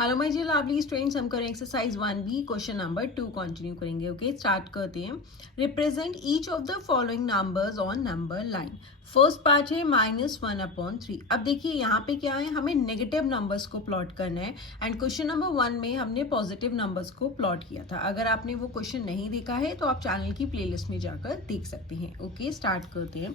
Hello my dear lovely students, हम करें exercise 1B question number 2 continue करेंगे। Okay, start करते हैं। Represent each of the following numbers on number line. First part है -1/3। अब देखिए यहाँ पे क्या है, हमें नेगेटिव नंबर्स को प्लॉट करना है एंड क्वेश्चन नंबर 1 में हमने पॉजिटिव नंबर्स को प्लॉट किया था। अगर आपने वो क्वेश्चन नहीं देखा है तो आप चैनल की प्लेलिस्ट में जाकर देख सकते हैं। ओके, स्टार्ट करते हैं।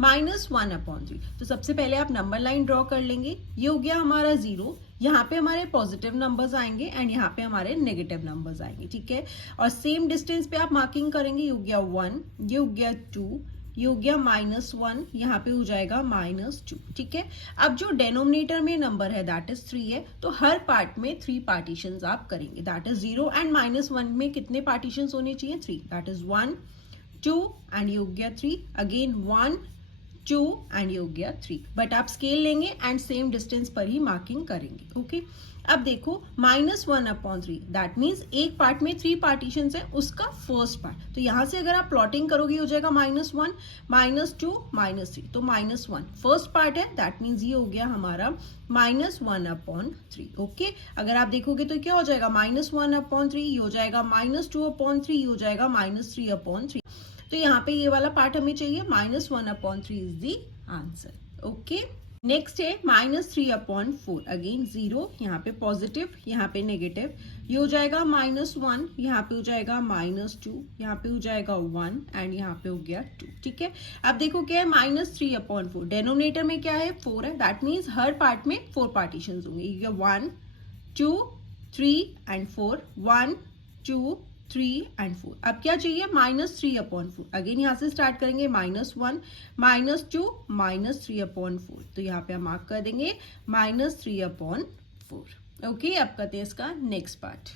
-1/3, तो सबसे पहले आप नंबर लाइन ड्रॉ कर लेंगे। ये हो गया हमारा 0, यहाँ पे हमारे पॉजिटिव नंबर्स आएंगे एंड यहाँ पे हमारे नेगेटिव नंबर्स आएंगे। ठीक है, और सेम डिस्टेंस पे आप मार्किंग करेंगे। ये हो गया 1, ये हो गया 2, ये हो गया -1, यहाँ पे हो जाएगा -2। ठीक है, अब जो डेनोमिनेटर में नंबर है दैट इज 3 है, तो हर पार्ट में 3 पार्टीशंस आप करेंगे। दैट इज 0 एंड -1 में कितने पार्टीशंस होने चाहिए? 3। दैट इज 1 2 एंड ये हो गया 3, अगेन 1 2 एंड ये हो गया 3। बट आप स्केल लेंगे एंड सेम डिस्टेंस पर ही मार्किंग करेंगे। ओके, अब देखो -1/3 दैट मीन्स एक पार्ट में 3 पार्टीशंस है, उसका फर्स्ट पार्ट। तो यहां से अगर आप प्लॉटिंग करोगे हो जाएगा -1 -2 -3, तो -1 फर्स्ट पार्ट है, दैट मीन्स ये हो गया हमारा -1/3। ओके, अगर आप देखोगे तो क्या हो जाएगा? -1/3, ये हो जाएगा -2/3, ये हो जाएगा -3/3। तो यहाँ पे ये वाला पार्ट हमें चाहिए। -1/3 is the answer. Okay, next है -3/4। अगेन 0, यहाँ पे पॉजिटिव, यहाँ पे नेगेटिव। ये हो जाएगा -1, यहाँ पे हो जाएगा -2, यहाँ पे हो जाएगा 1 एंड यहाँ पे हो गया 2। ठीक है, अब देखो क्या है, -3/4 डेनोमिनेटर में क्या है? 4 है, दैट मीन्स हर पार्ट में 4 पार्टीशन होंगे। ये 1 2 3 एंड 4, 1 2 3 एंड 4। अब क्या चाहिए? -3/4। अगेन यहाँ से स्टार्ट करेंगे। -1 -2 -3/4, तो यहाँ पे हम मार्क कर देंगे -3/4। ओके, अब करते हैं इसका नेक्स्ट पार्ट।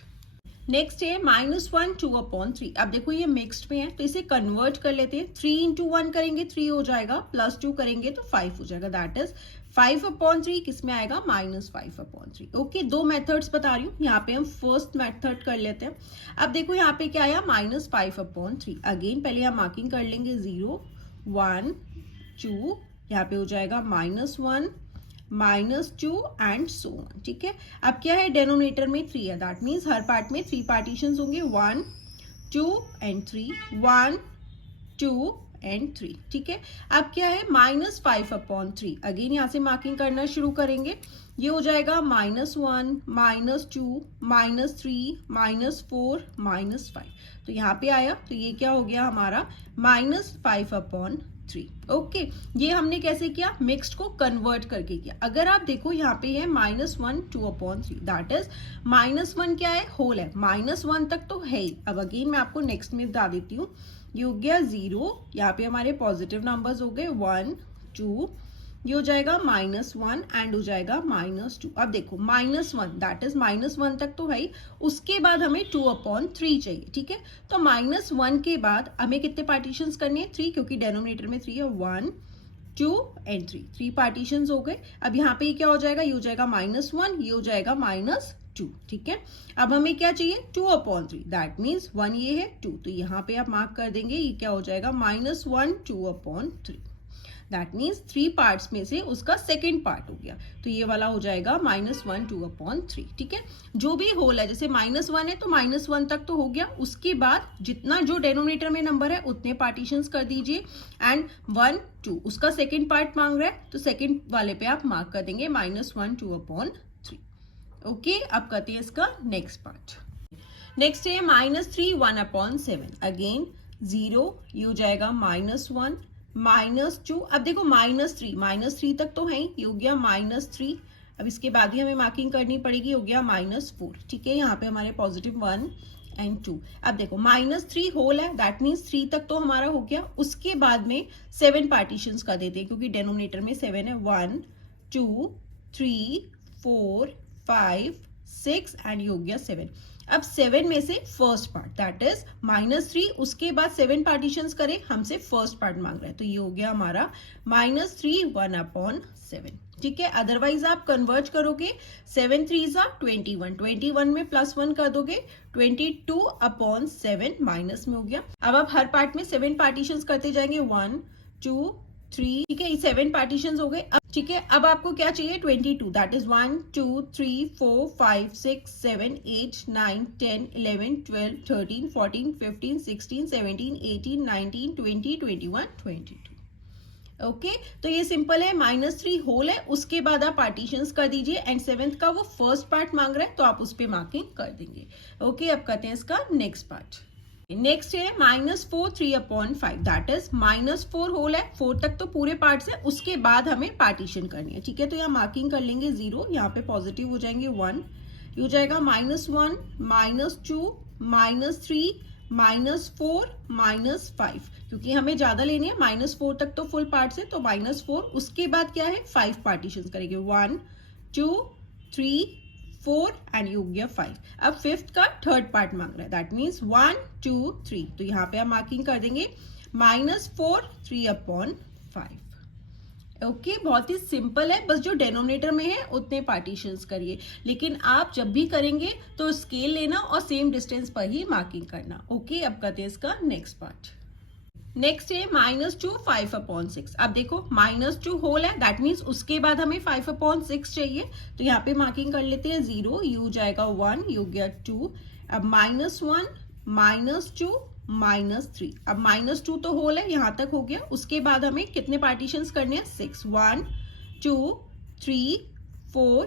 नेक्स्ट है -1 2/3। अब देखो ये मिक्स्ड में है, तो इसे कन्वर्ट कर लेते हैं। 3 × 1 करेंगे 3 हो जाएगा, +2 करेंगे तो 5 हो जाएगा। दैट इज 5/3 किस में आएगा? -5/3। ओके, दो मेथड्स बता रही हूँ, यहाँ पे हम फर्स्ट मेथड कर लेते हैं। अब देखो यहाँ पे क्या आया? -5/3। अगेन पहले हम मार्किंग कर लेंगे 0 1 2, यहाँ पे हो जाएगा -1 -2 एंड सो ऑन। ठीक है, अब क्या है? डेनोमिनेटर में 3 है, दैट मीन्स हर पार्ट में 3 पार्टीशंस होंगे। 1 2 एंड 3, 1 2 एंड 3। ठीक है, अब क्या है? -5/3। अगेन यहाँ से मार्किंग करना शुरू करेंगे। ये हो जाएगा -1 -2 -3 -4 -5। तो यहाँ पे आया, तो ये क्या हो गया हमारा? -5/3। ओके, ये हमने कैसे किया? मिक्स्ड को कन्वर्ट करके किया। अगर आप देखो यहाँ पे है -1 2/3, दैट इज -1 क्या है? होल है, -1 तक तो है ही। अब अगेन मैं आपको नेक्स्ट में बता देती हूँ। ये हो गया 0, यहाँ पे हमारे पॉजिटिव नंबर्स हो गए 1 2, ये हो जाएगा -1 एंड हो जाएगा -2। अब देखो -1 दैट इज -1 तक तो है ही, उसके बाद हमें 2/3 चाहिए। ठीक है, तो -1 के बाद हमें कितने पार्टीशंस करने हैं? 3, क्योंकि डेनोमिनेटर में 3 है। 1 2 एंड 3 पार्टीशंस हो गए। अब यहाँ पे क्या हो जाएगा? ये हो जाएगा -1, ये हो जाएगा -2। ठीक है, अब हमें क्या चाहिए? 2/3, दैट मीन्स 1 ये है, 2, तो यहाँ पे आप मार्क कर देंगे। ये क्या हो जाएगा? -1 2/3, दैट मीन्स 3 पार्ट्स में से उसका सेकेंड पार्ट हो गया, तो ये वाला हो जाएगा -1 2/3। ठीक है, जो भी होल है, जैसे -1 है तो -1 तक तो हो गया, उसके बाद जितना जो डेनोमिनेटर में नंबर है उतने पार्टीशंस कर दीजिए एंड 1 2 उसका सेकेंड पार्ट मांग रहा है, तो सेकेंड वाले पे आप मार्क कर देंगे -1 2/3। ओके, अब करते हैं इसका नेक्स्ट पार्ट। नेक्स्ट है -3 1/7। अगेन 0, ये हो जाएगा -1 -2। अब देखो -3 तक तो है ही, ये हो गया -3। अब इसके बाद ही हमें मार्किंग करनी पड़ेगी, हो गया -4। ठीक है, यहाँ पे हमारे पॉजिटिव 1 एंड 2। अब देखो -3 होल है, दैट मीन्स 3 तक तो हमारा हो गया, उसके बाद में 7 पार्टीशंस कर देते हैं, क्योंकि डेनोमिनेटर में 7 है। 1 2 3 4 5 6 एंड ये हो गया 7। अब 7 में से फर्स्ट पार्ट दैट इज -3, उसके बाद 7 पार्टीशंस करें, हमसे फर्स्ट पार्ट मांग रहा है, तो ये हो गया हमारा -3 1/7। ठीक है, अदरवाइज आप कन्वर्ट करोगे 7 3 21, 21 में +1 कर दोगे, 22/7 माइनस में हो गया। अब आप हर पार्ट में 7 पार्टीशंस करते जाएंगे। 1 2 3, ठीक है, 7 पार्टीशंस हो गए। अब ठीक है, अब आपको क्या चाहिए 22, दैट इज 1 2 3 4 5 6 7 8 9 10 11 12 13 14 15 16 17 18 19 20 21 22। ओके तो ये सिंपल है, -3 होल है, उसके बाद आप पार्टीशंस कर दीजिए एंड 7th का वो फर्स्ट पार्ट मांग रहा है तो आप उस पर मार्किंग कर देंगे। ओके अब करते हैं इसका नेक्स्ट पार्ट। नेक्स्ट है -4 3/5, दैट इज -4 होल है, 4 तक तो पूरे पार्ट्स है, उसके बाद हमें पार्टीशन करनी है। ठीक है तो यहाँ मार्किंग कर लेंगे 0, यहाँ पे पॉजिटिव हो जाएंगे 1, ये हो जाएगा -1 -2 -3 -4 -5, क्योंकि हमें ज्यादा लेनी है, -4 तक तो फुल पार्ट्स है तो -4, उसके बाद क्या है 5 पार्टीशन करेंगे 1 2 3 4 एंड ये हो गया 5। अब 5th का थर्ड पार्ट मांग रहा है, दैट मीन्स 1 2 3, तो यहाँ पे आप मार्किंग कर देंगे -4 3/5। ओके बहुत ही सिंपल है, बस जो डेनोमिनेटर में है उतने पार्टीशंस करिए, लेकिन आप जब भी करेंगे तो स्केल लेना और सेम डिस्टेंस पर ही मार्किंग करना। ओके अब करते हैं इसका नेक्स्ट पार्ट। नेक्स्ट है -2 5/6। अब देखो -2 होल है, दैट मीन्स उसके बाद हमें 5/6 चाहिए, तो यहाँ पे मार्किंग कर लेते हैं 0, यू जाएगा 1, यू गया 2, अब -1 -2 -3, अब -2 तो होल है, यहाँ तक हो गया, उसके बाद हमें कितने पार्टीशंस करने हैं 6, 1 2 3 4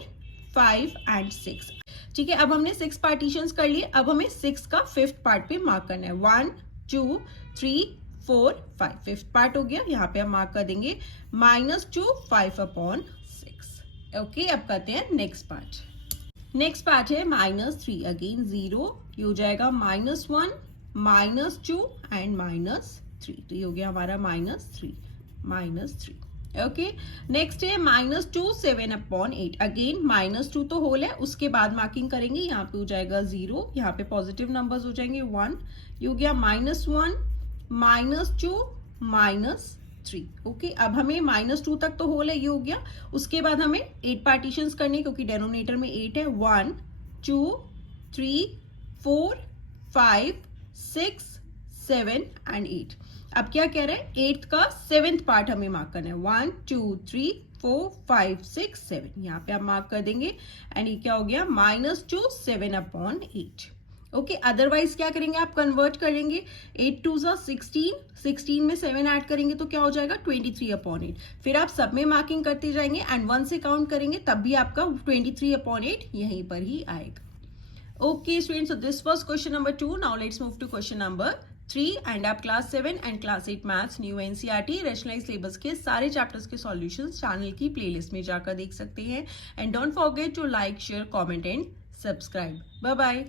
5 एंड 6। ठीक है अब हमने 6 पार्टीशंस कर लिए, अब हमें 6 का 5th पार्ट पे मार्क करना है 1 2 3 4 5, 5th पार्ट हो गया, यहाँ पे हम मार्क कर देंगे -2 5/6। ओके अब करते हैं नेक्स्ट पार्ट। नेक्स्ट पार्ट है -3, अगेन 0, ये हो जाएगा -1 -2 एंड -3, तो ये हो गया हमारा -3। ओके नेक्स्ट है -2 7/8, अगेन -2 तो होल है, उसके बाद मार्किंग करेंगे, यहाँ पे हो जाएगा 0, यहाँ पे पॉजिटिव नंबर्स हो जाएंगे 1, ये हो गया -1 -2 -3। ओके अब हमें -2 तक तो होल है, ये हो गया, उसके बाद हमें 8 पार्टीशंस करनी है क्योंकि डेनोमिनेटर में 8 है, 1 2 3 4 5 6 7 एंड 8। अब क्या कह रहे हैं 8th का 7th पार्ट हमें मार्क करना है 1 2 3 4 5 6 7, यहाँ पे आप मार्क कर देंगे एंड ये क्या हो गया -2 7/8। ओके अदरवाइज क्या करेंगे आप कन्वर्ट करेंगे, 8 2 16, 16 में 7 ऐड करेंगे तो क्या हो जाएगा 23/8, फिर आप सब में मार्किंग करते जाएंगे एंड 1 से काउंट करेंगे तब भी आपका 23/8 यहीं पर ही आएगा। Okay students, so this was question number 2। Now let's move to question number 3 and आप class 7 and class 8 maths new NCERT rationalised syllabus के सारे चैप्टर्स के सॉल्यूशंस चैनल की प्लेलिस्ट में जाकर देख सकते हैं and don't forget to like share comment and subscribe. Bye bye.